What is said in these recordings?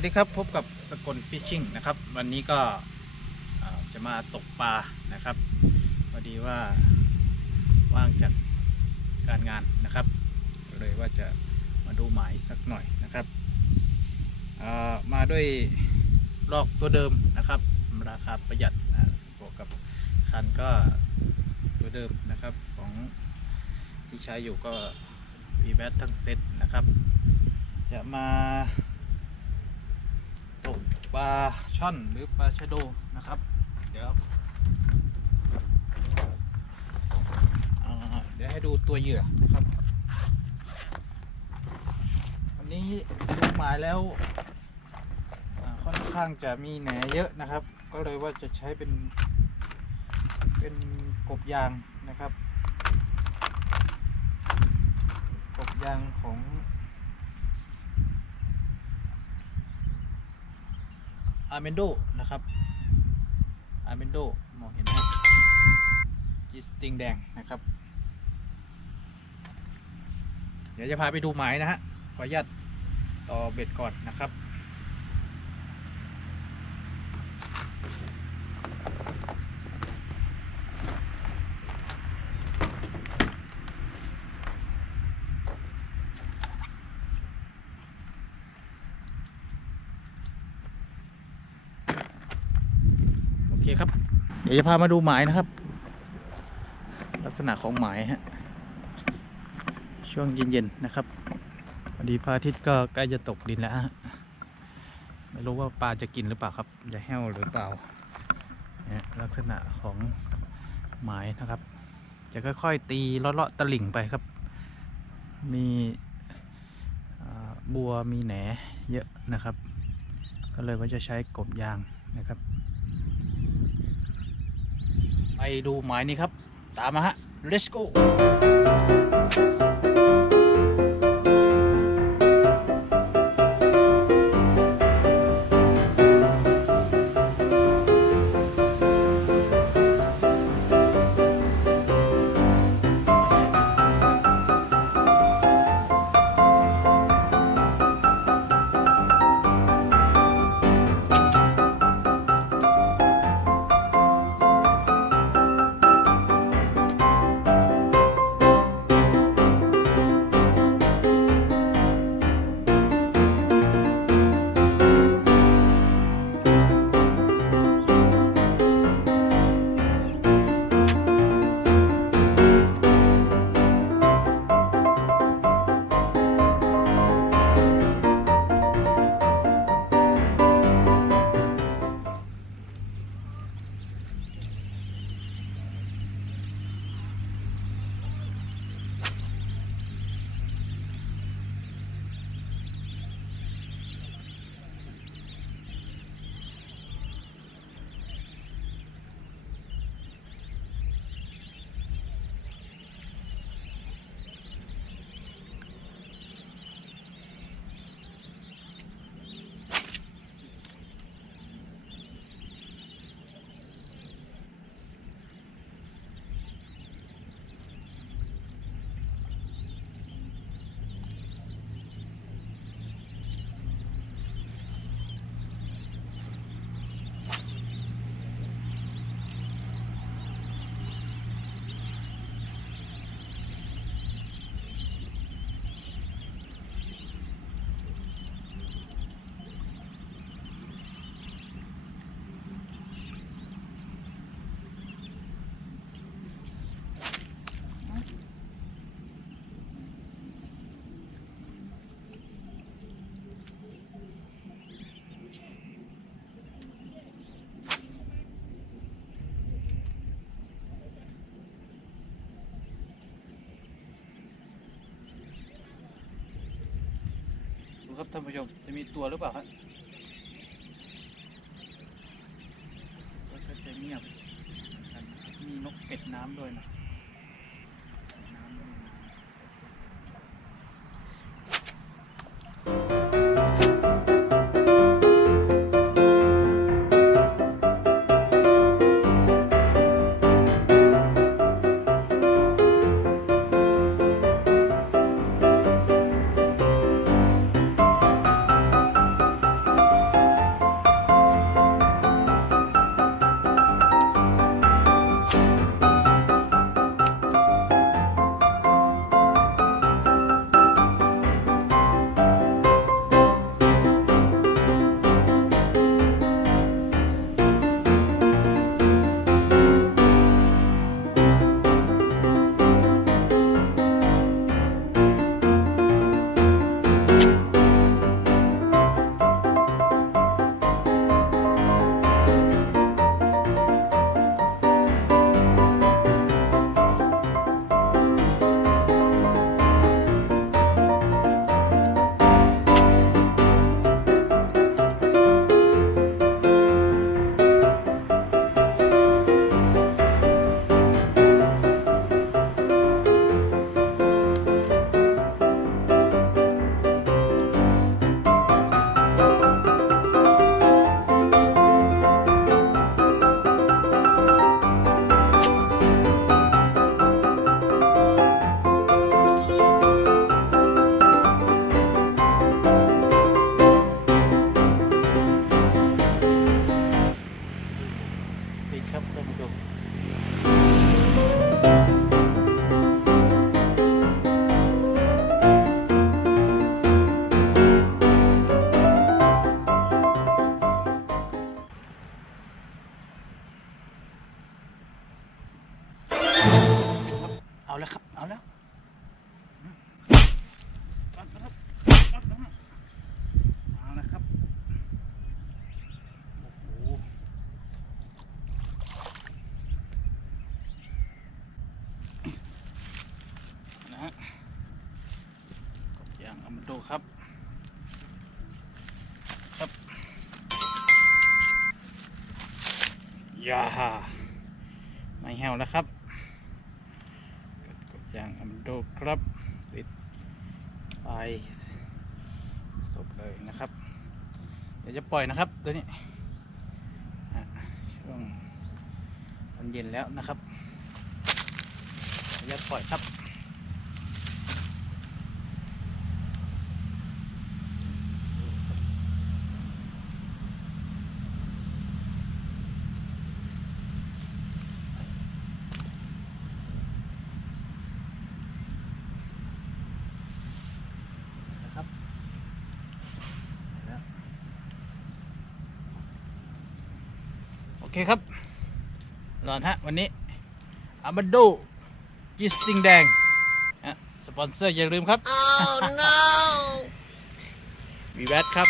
วัสดีครับพบกับสกลฟิชชิ่งนะครับ วันนี้ก็จะมาตกปลานะครับพอดีว่าว่างจากการงานนะครับก็เลยว่าจะมาดูหมายสักหน่อยนะครับมาด้วยลอกตัวเดิมนะครับ ราคาประหยัดนะบวกกับคันก็ตัวเดิมนะครับของที่ใช้อยู่ก็วีแบตทั้งเซตนะครับ จะมา ปลาช่อนหรือปลาชะโดนะครับ เดี๋ยวเดี๋ยวให้ดูตัวเหยื่อนะครับวันนี้ดูหมายแล้วค่อนข้างจะมีแหนเยอะนะครับ ก็เลยว่าจะใช้เป็นเป็นกบยางนะครับ กบยางของ อาร์เมนโดนะครับอาร์เมนโดมองเห็นไหมจีสติงแดงนะครับ เดี๋ยวจะพาไปดูหมายนะฮะขออนุญาตต่อเบ็ดก่อนนะครับ คครับ เดี๋ยวจะพามาดูหมายนะครับ ลักษณะของหมายฮะ ช่วงเย็นๆนะครับพอดีพระอาทิตย์ก็ใกล้จะตกดินแล้วฮะ ไม่รู้ว่าปลาจะกินหรือเปล่าครับ จะแห้วหรือเปล่าเนี่ยลักษณะของหมายนะครับ จะค่อยๆตีเลาะๆตะลิ่งไปครับ มีบัวมีแหนเยอะนะครับ ก็เลยว่าจะใช้กบยางนะครับ ไปดูหมายนี้ครับ ตามมาฮะ let's go ผู้ชม จะมีตัวหรือเปล่าครับก็จะเงียบนะครับมีนกเป็ดน้ำด้วยนะ ยาไม่แห้วแล้วครับกดกดยางอัมโดครับปิดไปสบเลยนะครับ เดี๋ยวจะปล่อยนะครับตัวนี้อะช่วงตอนเย็นแล้วนะครับเดี๋ยวจะปล่อยครับ เคครับรอนฮะ วันนี้อามาดูกีสติงแดงฮะสปอนเซอร์อย่าลืมครับ Oh no! วีแวดครับ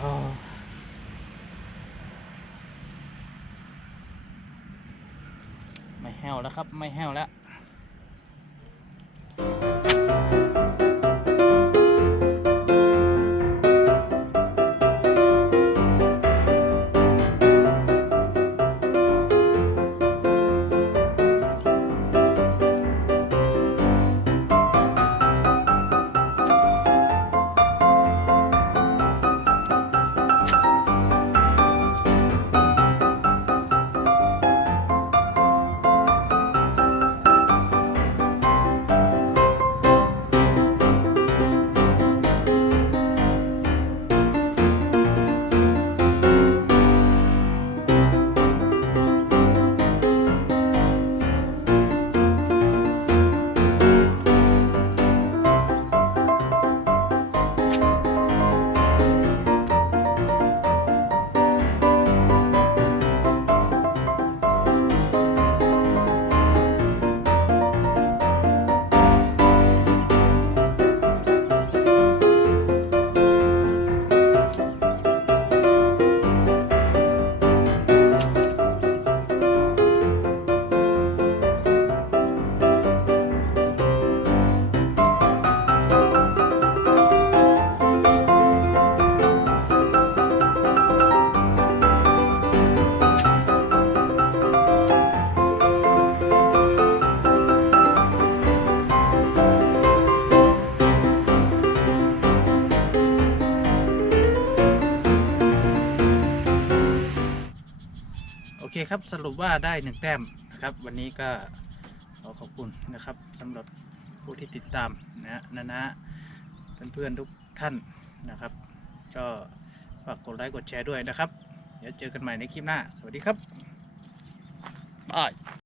อ๋อไม่แห้วแล้วครับ ไม่แห้วแล้ว คครับสรุปว่าได้หนึ่งแต้มนะครับ วันนี้ก็ขอขอบคุณนะครับสำหรับผู้ที่ติดตามนะฮะนะนะเพื่อนๆทุกท่านนะครับ ก็ฝากกดไลค์กดแชร์ด้วยนะครับ เดี๋ยวเจอกันใหม่ในคลิปหน้า สวัสดีครับบาย